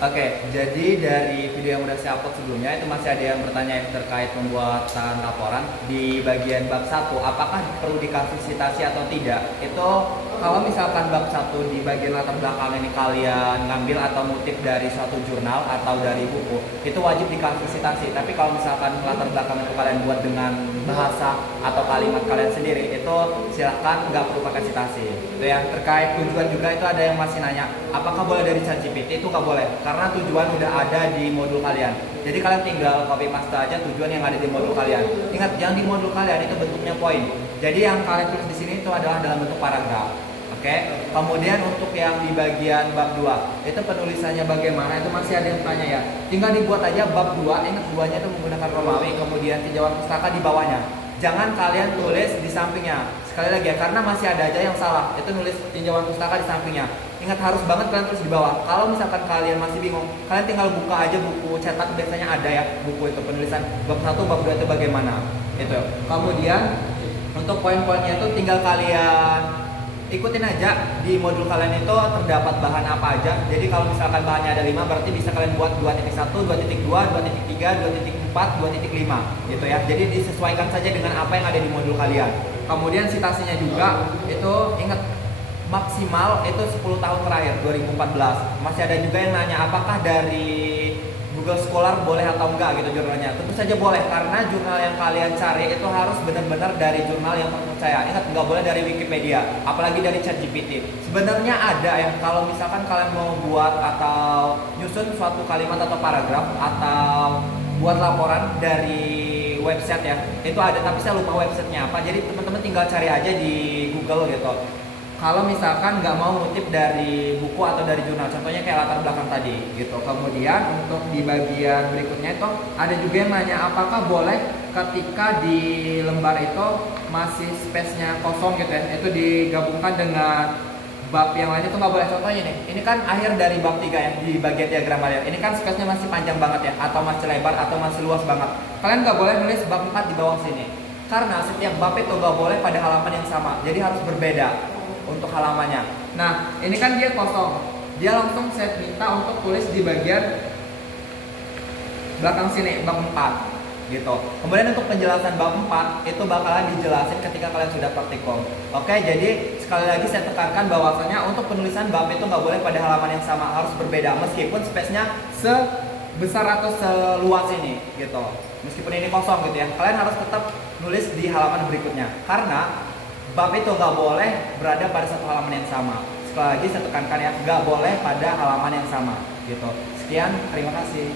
Oke, jadi dari video yang udah saya upload sebelumnya itu masih ada yang bertanya terkait pembuatan laporan di bagian bab 1, apakah perlu dikasih citasi atau tidak. Itu kalau misalkan bab 1 di bagian latar belakang ini kalian ngambil atau ngutip dari suatu jurnal atau dari buku, itu wajib dikasih citasi. Tapi kalau misalkan latar belakang itu kalian buat dengan bahasa atau kalimat kalian sendiri, itu silahkan nggak perlu pakai citasi. Itu yang terkait tujuan juga itu ada yang masih nanya, apakah boleh dari ChatGPT? Itu nggak boleh, karena tujuan udah ada di modul kalian. Jadi kalian tinggal copy paste aja tujuan yang ada di modul kalian. Ingat, yang di modul kalian itu bentuknya poin. Jadi yang kalian tulis di sini itu adalah dalam bentuk paragraf. Oke. Kemudian untuk yang di bagian bab 2, itu penulisannya bagaimana? Itu masih ada yang tanya ya. Tinggal dibuat aja bab 2, ingat duanya itu menggunakan Romawi, kemudian tinjauan pustaka di bawahnya. Jangan kalian tulis di sampingnya. Sekali lagi ya, karena masih ada aja yang salah. Itu nulis tinjauan pustaka di sampingnya. Ingat, harus banget kalian tulis di bawah. Kalau misalkan kalian masih bingung, kalian tinggal buka aja buku cetak, biasanya ada ya buku itu penulisan bab 1, bab 2 itu bagaimana. Itu. Kemudian untuk poin-poinnya itu tinggal kalian ikutin aja. Di modul kalian itu terdapat bahan apa aja. Jadi kalau misalkan bahannya ada 5, berarti bisa kalian buat 2.1, 2.2, 2.3, 2.4, 2.5 gitu ya. Jadi disesuaikan saja dengan apa yang ada di modul kalian. Kemudian citasinya juga itu ingat, maksimal itu 10 tahun terakhir 2014. Masih ada juga yang nanya apakah dari Google Scholar boleh atau enggak gitu jurnalnya. Tentu saja boleh, karena jurnal yang kalian cari itu harus benar-benar dari jurnal yang terpercaya. Ingat, nggak boleh dari Wikipedia, apalagi dari ChatGPT. Sebenarnya ada yang kalau misalkan kalian mau buat atau nyusun suatu kalimat atau paragraf atau buat laporan dari website ya, itu ada, tapi saya lupa websitenya apa. Jadi teman-teman tinggal cari aja di Google gitu. Kalau misalkan nggak mau ngutip dari buku atau dari jurnal, contohnya kayak latar belakang tadi gitu. Kemudian untuk di bagian berikutnya itu ada juga yang nanya apakah boleh ketika di lembar itu masih space-nya kosong gitu ya, itu digabungkan dengan bab yang lain, itu nggak boleh. Contohnya nih, ini kan akhir dari bab 3 ya, di bagian diagram kalian. Ini kan space-nya masih panjang banget ya, atau masih lebar, atau masih luas banget. Kalian nggak boleh nulis bab 4 di bawah sini, karena setiap bab itu nggak boleh pada halaman yang sama, jadi harus berbeda untuk halamannya. Nah, ini kan dia kosong. Dia langsung saya minta untuk tulis di bagian belakang sini, bab 4 gitu. Kemudian untuk penjelasan bab 4 itu bakalan dijelasin ketika kalian sudah praktikum. Oke, jadi sekali lagi saya tekankan bahwasanya untuk penulisan bab itu nggak boleh pada halaman yang sama, harus berbeda meskipun space-nya sebesar atau seluas ini gitu. Meskipun ini kosong gitu ya, kalian harus tetap nulis di halaman berikutnya, karena bab itu nggak boleh berada pada satu halaman yang sama. Sekali lagi saya tekankan ya, nggak boleh pada halaman yang sama gitu. Sekian, terima kasih.